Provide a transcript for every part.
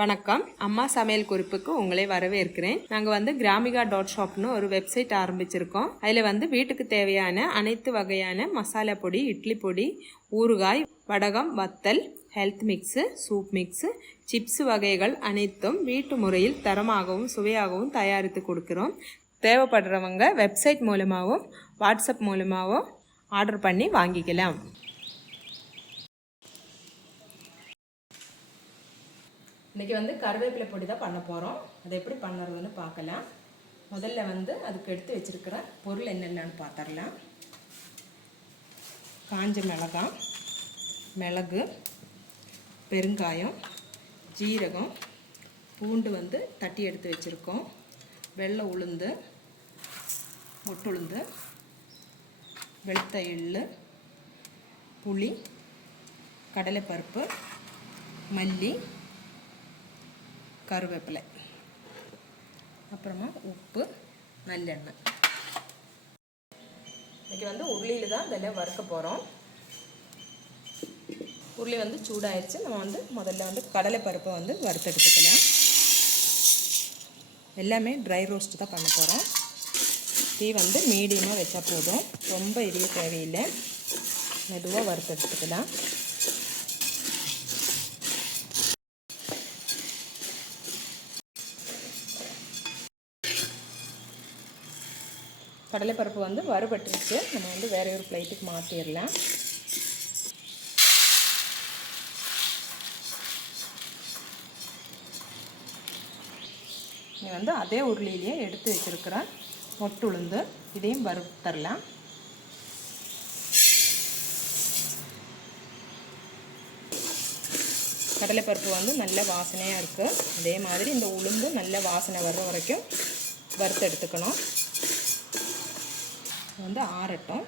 வணக்கம். அம்மா சமையல் குறிப்புக்கு உங்களை வரவேற்கிறேன். நாங்கள் கிராமிகா.ஷாப்னு ஒரு வெப்சைட் ஆரம்பிச்சிருக்கோம். அதில் வீட்டுக்கு தேவையான அனைத்து வகையான மசாலா பொடி, இட்லி பொடி, ஊறுகாய், வடகம், வத்தல், health mix, soup mix, chips வகைகள் அனைத்தும் வீட்டு முறையில் தரமாகவும் சுவையாகவும் தயாரித்து கொடுக்குறோம். தேவைப்படுறவங்க வெப்சைட் மூலமாகவும் வாட்ஸ்அப் மூலமாகவும் ஆர்டர் பண்ணி வாங்கிக்கலாம். இன்றைக்கி கருவேப்பிலை பொடி தான் பண்ண போகிறோம். அதை எப்படி பண்ணுறதுன்னு பார்க்கலாம். முதல்ல அதுக்கு எடுத்து வச்சுருக்கிற பொருள் என்னென்னு பார்த்துடலாம். காஞ்ச மிளகாய், மிளகு, பெருங்காயம், ஜீரகம், பூண்டு தட்டி எடுத்து வச்சுருக்கோம், வெள்ளை உளுந்து, மொட்டுளுந்து, வெளுத்த எள்ளு, புளி, கடலைப்பருப்பு, மல்லி, கருவேப்பிலை, அப்புறமா உப்பு, நல்லெண்ணெய். இன்றைக்கி உருளியில் தான் இதெல்லாம் வறுக்க போகிறோம். உருளி சூடாயிடுச்சு. நம்ம முதல்ல கடலைப்பருப்பை வறுத்தெடுத்துக்கலாம். எல்லாமே ட்ரை ரோஸ்ட் தான் பண்ண போகிறோம். தீ மீடியமாக வச்சா போதும், ரொம்ப எரிய தேவையில்லை. மெதுவாக வறுத்தெடுத்துக்கலாம். கடலைப்பருப்பு வறுபட்டுருச்சு. நம்ம வேற ஒரு பிளேட்டுக்கு மாற்றிடலாம். இங்கே அதே உருளியிலேயே எடுத்து வச்சுருக்கிற மொட்டுளுந்து இதையும் வறுத்தரலாம். கடலைப்பருப்பு நல்ல வாசனையாக இருக்குது. அதே மாதிரி இந்த உளுந்து நல்ல வாசனை வர்ற வரைக்கும் வறுத்து எடுத்துக்கணும். ஆறட்டும்.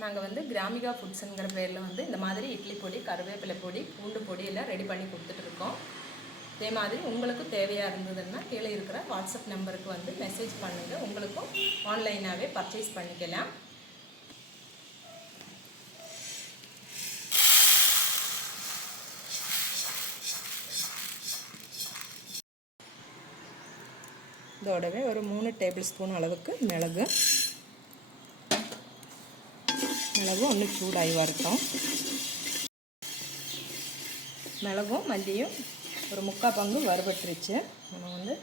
நாங்கள் கிராமிகா ஃபுட்ஸுங்கிற பேரில் இந்த மாதிரி இட்லி பொடி, கருவேப்பிலை பொடி, பூண்டு பொடி எல்லாம் ரெடி பண்ணி கொடுத்துட்ருக்கோம். இதே மாதிரி உங்களுக்கும் தேவையாக இருந்ததுன்னா கீழே இருக்கிற வாட்ஸ்அப் நம்பருக்கு மெசேஜ் பண்ணுங்கள். உங்களுக்கும் ஆன்லைனாகவே பர்ச்சேஸ் பண்ணிக்கலாம். இதோடவே ஒரு 3 டேபிள் ஸ்பூன் அளவுக்கு மிளகு ஒன்று சூடாகி வரட்டும். மிளகும் மல்லியும் ஒரு 3/4 பங்கு வறுபட்டுருச்சு. நம்ம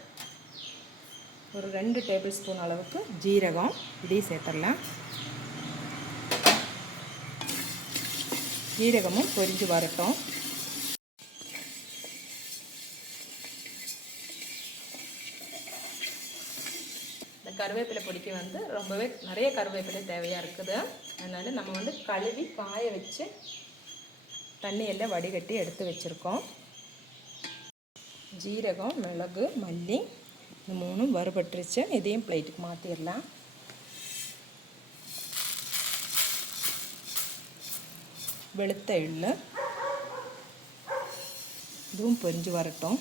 ஒரு 2 டேபிள் ஸ்பூன் அளவுக்கு ஜீரகம் இதையும் சேர்த்துடலாம். ஜீரகமும் பொரிஞ்சு வரட்டும். கருவேப்பிலை பொடிக்கு ரொம்பவே நிறைய கருவேப்பிலை தேவையாக இருக்குது. அதனால் நம்ம கழுவி காய வச்சு தண்ணியெல்லாம் வடிகட்டி எடுத்து வச்சுருக்கோம். ஜீரகம், மிளகு, மல்லி இந்த 3 வறுபட்டுருச்சு. இதையும் பிளேட்டுக்கு மாற்றிடலாம். வெளுத்த எள்ளு இதுவும் பொரிஞ்சு வரட்டும்.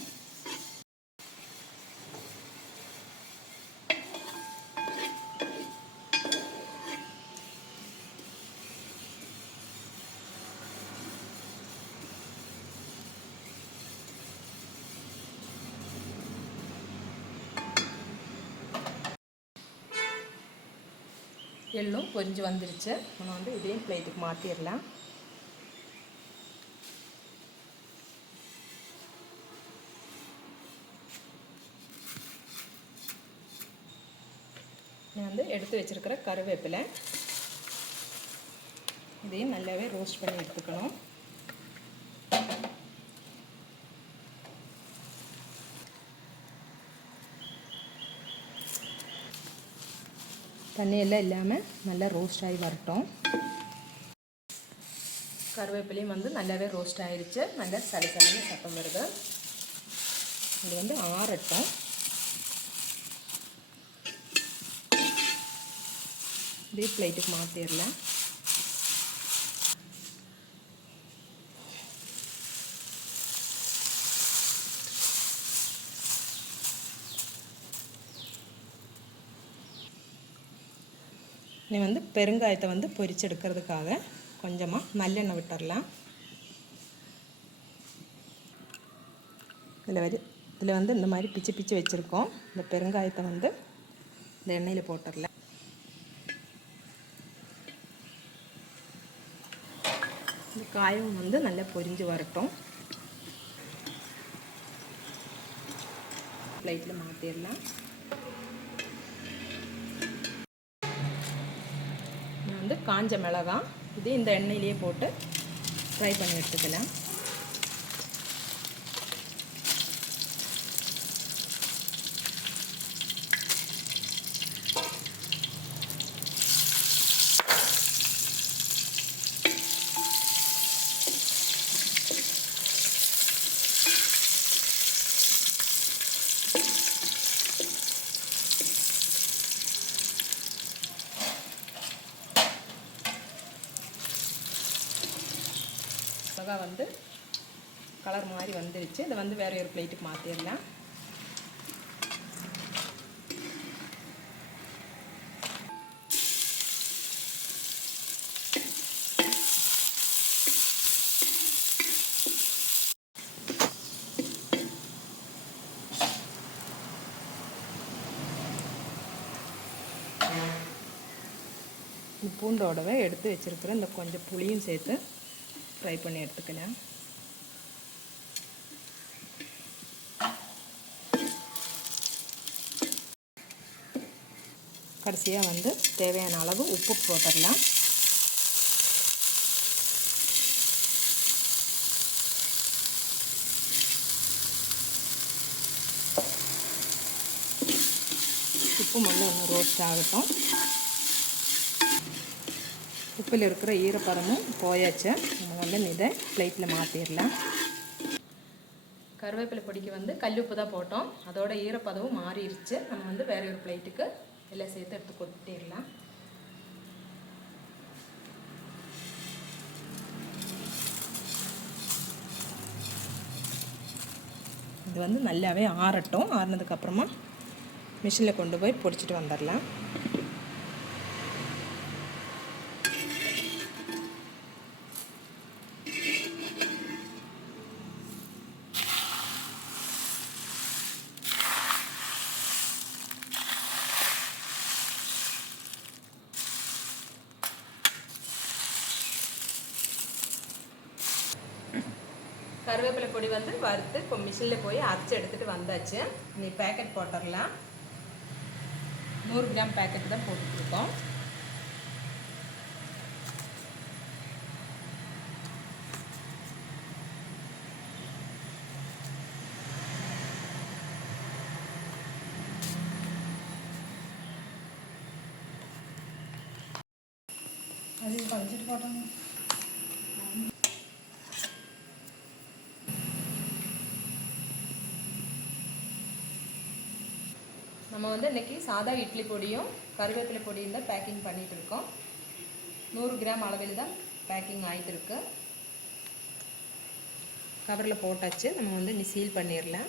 எள்ளும் பொரிஞ்சு வந்துருச்சு. நம்ம இதையும் பிளேட்டுக்கு மாற்றிடலாம். எடுத்து வச்சிருக்கிற கருவேப்பிலை இதையும் நல்லாவே ரோஸ்ட் பண்ணி எடுத்துக்கணும். தண்ணியெல்லாம் இல்லாமல் நல்லா ரோஸ்ட் ஆகி வரட்டும். கருவேப்பிலையும் நல்லாவே ரோஸ்ட் ஆகிடுச்சு. நல்லா சலசலன்னு சத்தம் வருது. இது ஆறட்டும். இதே பிளேட்டுக்கு மாற்றிடலாம். இனி வந்து பெருங்காயத்தை வந்து பொரிச்செடுக்கிறதுக்காக கொஞ்சமாக நல்லெண்ணெய் விட்டுறலாம். இதில் வந்து இந்த மாதிரி பிச்சு பிச்சு வச்சுருக்கோம். இந்த பெருங்காயத்தை வந்து இந்த எண்ணெயில் போட்டுடலாம். இந்த காயம் வந்து நல்லா பொரிஞ்சு வரட்டும். பிளேட்டில் மாற்றிடலாம். நான் வந்து காஞ்ச மிளகாய் இது இந்த எண்ணெயிலேயே போட்டு ஃப்ரை பண்ணி எடுத்துக்கலாம். மிளகாய் வந்து கலர் மாதிரி வந்துருச்சு. இதை வந்து வேறு ஒரு பிளேட்டுக்கு மாற்றிடலாம். பூண்டோடவே எடுத்து வச்சுருக்கிற இந்த கொஞ்சம் புளியும் சேர்த்து ஃப்ரை பண்ணி எடுத்துக்கலாம். கடைசியாக வந்து தேவையான அளவு உப்பு போட்டுடலாம். உப்பு நல்லா ஒன்று ரோஸ்ட் ஆகட்டும். உப்பில் இருக்கிற ஈரப்பதமும் போயாச்சு. நம்ம வந்து இதை பிளேட்டில் மாற்றிடலாம். கருவேப்பிலை பொடிக்கு வந்து கல்லுப்பு தான் போட்டோம். அதோட ஈரப்பதமும் மாறிடுச்சு. நம்ம வந்து வேற ஒரு பிளேட்டுக்கு எல்லாம் சேர்த்து எடுத்து கொட்டிடலாம். இது வந்து நல்லாவே ஆறட்டும். ஆறினதுக்கப்புறமா மிஷினில் கொண்டு போய் பொடிச்சிட்டு வந்துடலாம். கருவேப்பிலை பொடி வந்து வறுத்து இப்போ மிஷினில் போய் அரைச்சி எடுத்துகிட்டு வந்தாச்சு. நீ பேக்கெட் போட்டுடலாம். 100 கிராம் பேக்கெட் தான் போட்டுட்ருக்கோம். அது கழிச்சிட்டு போட்டோம். நம்ம வந்து இன்றைக்கி சாதா இட்லி பொடியும் கருவேப்பிலை பொடியும் தான் பேக்கிங் பண்ணிகிட்டு இருக்கோம். 100 கிராம் அளவில் தான் பேக்கிங் ஆகிட்டு இருக்கு. கவரில் போட்டாச்சு. நம்ம வந்து சீல் பண்ணிடலாம்.